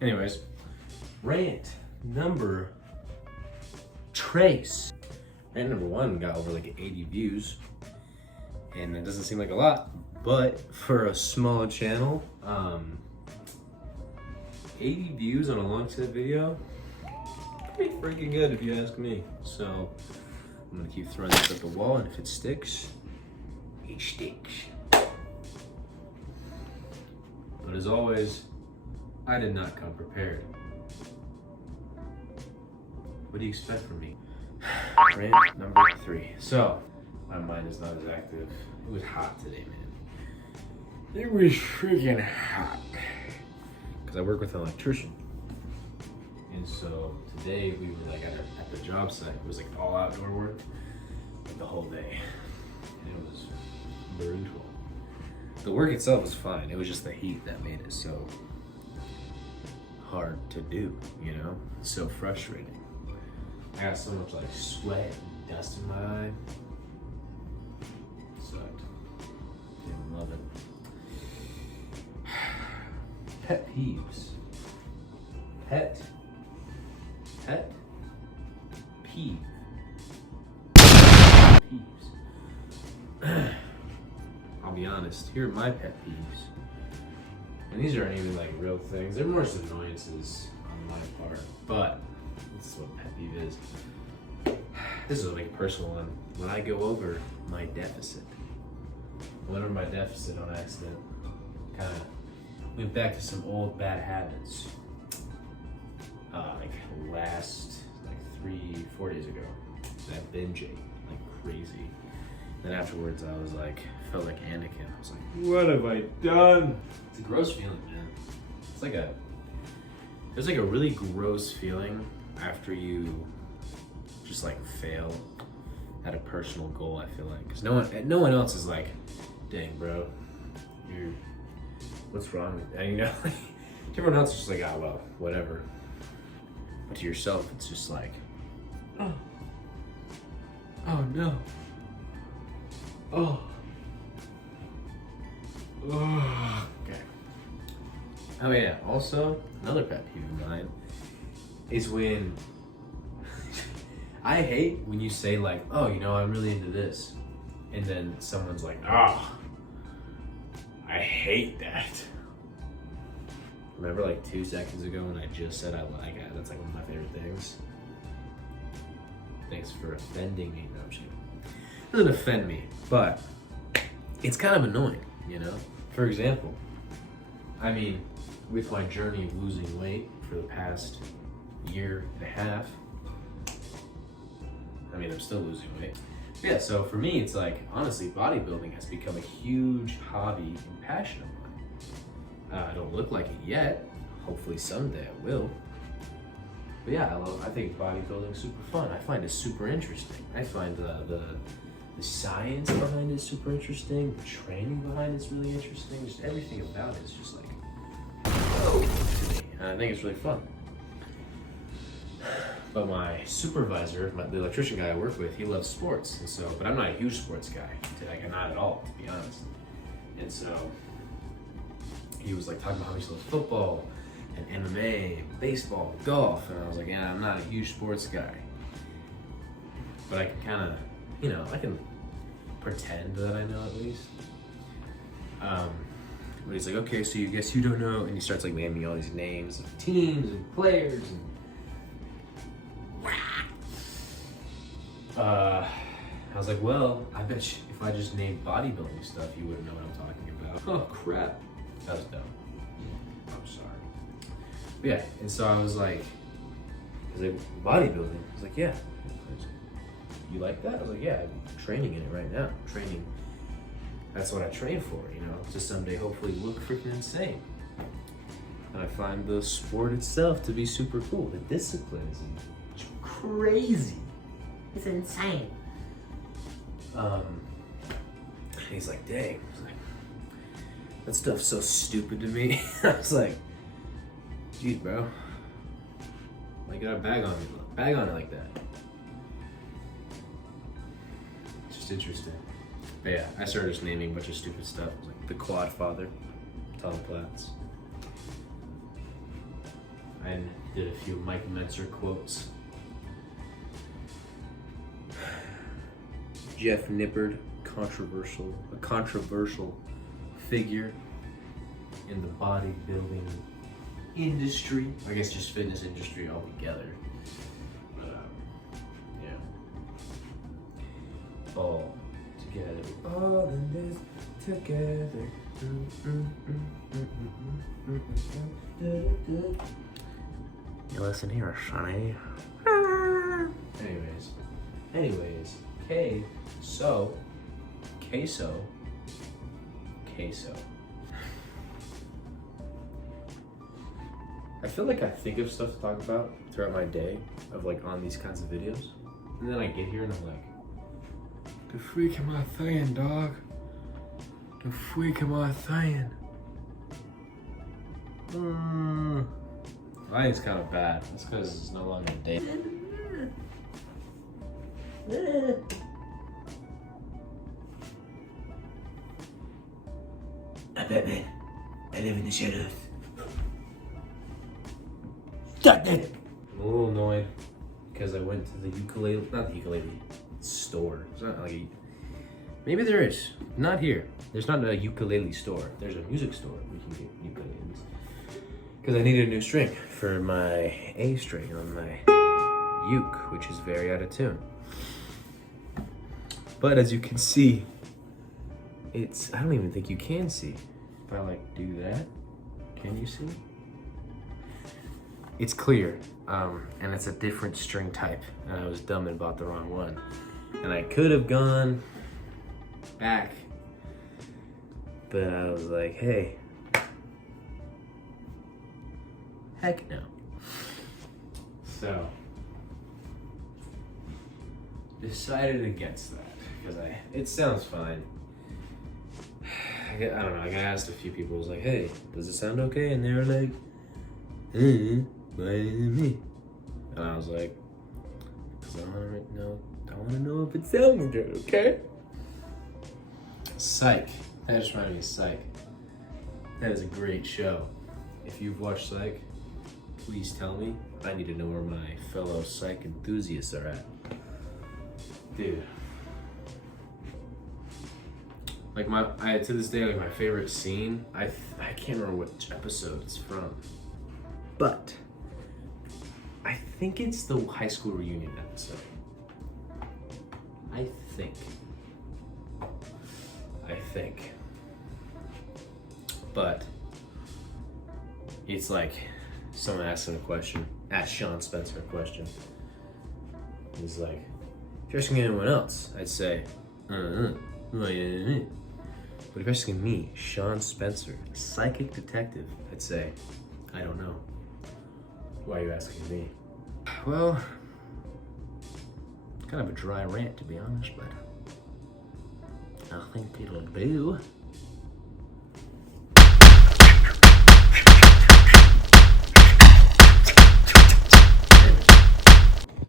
Anyways, rant number trace. Rant number 1 got over like 80 views, and it doesn't seem like a lot, but for a small channel, 80 views on a long set video, pretty freaking good if you ask me. So I'm gonna keep throwing this at the wall, and if it sticks, it sticks. But as always, I did not come prepared. What do you expect from me? Rant number 3. So, my mind is not as active. It was hot today, man. It was freaking hot. Because I work with an electrician. And so, today we were like at the job site. It was like all outdoor work, like the whole day. And it was brutal. The work itself was fine. It was just the heat that made it so hard to do, you know? It's so frustrating. I got so much like sweat and dust in my eye. Sucked. Didn't love it. Pet peeves. Pet peeve. Peeves. I'll be honest, here are my pet peeves. And these aren't even like real things. They're more just annoyances on my part. But this is what pet peeve is. This is like a personal one. When I go over my deficit. I went over my deficit on accident. Kind of went back to some old bad habits. Like last 3-4 days ago. I binge ate like crazy. Then afterwards I was like, felt like Anakin. I was like, what have I done? It's a gross feeling, man. It's like there's like a really gross feeling after you just like fail at a personal goal, I feel like. Because no one else is like, dang bro, what's wrong with that? You know, like, everyone else is just like, well, whatever. But to yourself, it's just like, oh no. Oh. Okay. Oh yeah, also, another pet peeve of mine is when I hate when you say like, oh, you know, I'm really into this. And then someone's like, oh, I hate that. Remember like 2 seconds ago when I just said I like it? That's like one of my favorite things. Thanks for offending me. No, I'm just kidding. It doesn't offend me, but it's kind of annoying, you know? For example, I mean, with my journey of losing weight for the past 1.5 years, I mean, I'm still losing weight. Yeah, so for me, it's like, honestly, bodybuilding has become a huge hobby and passion of mine. I don't look like it yet. Hopefully someday I will. But yeah, I think bodybuilding is super fun. I find it super interesting. I find the science behind it is super interesting. The training behind it is really interesting. Just everything about it is just like, whoa, to me. And I think it's really fun. But my supervisor, the electrician guy I work with, he loves sports. And so, but I'm not a huge sports guy. Like, I'm not at all, to be honest. And so, he was like talking about how he loves football and MMA, and baseball, golf. And I was like, yeah, I'm not a huge sports guy. But I can kind of, you know, I can pretend that I know at least. But he's like, okay, so you guess you don't know, and he starts like naming all these names of teams and players, and I was like, well, I bet you if I just named bodybuilding stuff, you wouldn't know what I'm talking about. Oh crap, that was dumb. I'm sorry. But yeah, and so I was like, bodybuilding? I was like, yeah. You like that? I was like, yeah, I'm training in it right now. Training, that's what I train for, you know, to someday hopefully look freaking insane. And I find the sport itself to be super cool. The discipline is crazy. It's insane. He's like, dang. I was like, that stuff's so stupid to me. I was like, geez, bro. Why you gotta bag on it like that? It's just interesting. But yeah, I started just naming a bunch of stupid stuff. Like the Quad Father, Tom Platz. I did a few Mike Mentzer quotes. Jeff Nippard, a controversial figure in the bodybuilding industry. I guess just fitness industry altogether. But yeah. All together. All in this together. You listen here, Sonny. Anyways, queso. I feel like I think of stuff to talk about throughout my day, of like on these kinds of videos, and then I get here and I'm like, the freak am I saying, dog? The freak am I saying? I think it's kind of bad. That's because it's no longer a day. I'm Batman. I live in the shadows. Stop it! I'm a little annoyed because I went to the ukulele store. It's not like maybe there is. Not here. There's not a ukulele store. There's a music store we can get ukuleles. Because I needed a new string for my A string on my uke, which is very out of tune. But as you can see, I don't even think you can see. If I like do that, can you see? It's clear, and it's a different string type. And I was dumb and bought the wrong one. And I could have gone back, but I was like, hey, heck no. So, decided against that, because it sounds fine. I don't know, I asked a few people, I was like, hey, does it sound okay? And they were like, why me? And I was like, because I want to know if it sounds good, okay? Psych. That just reminded me of Psych. That is a great show. If you've watched Psych, please tell me. I need to know where my fellow Psych enthusiasts are at. Dude. Like to this day, like my favorite scene, I can't remember which episode it's from, but I think it's the high school reunion episode. I think. But it's like someone asked Sean Spencer a question. He's like, if you're asking anyone else, I'd say, But if you're asking me, Sean Spencer, psychic detective, I'd say, I don't know. Why are you asking me? Well, it's kind of a dry rant, to be honest, but I think it'll do.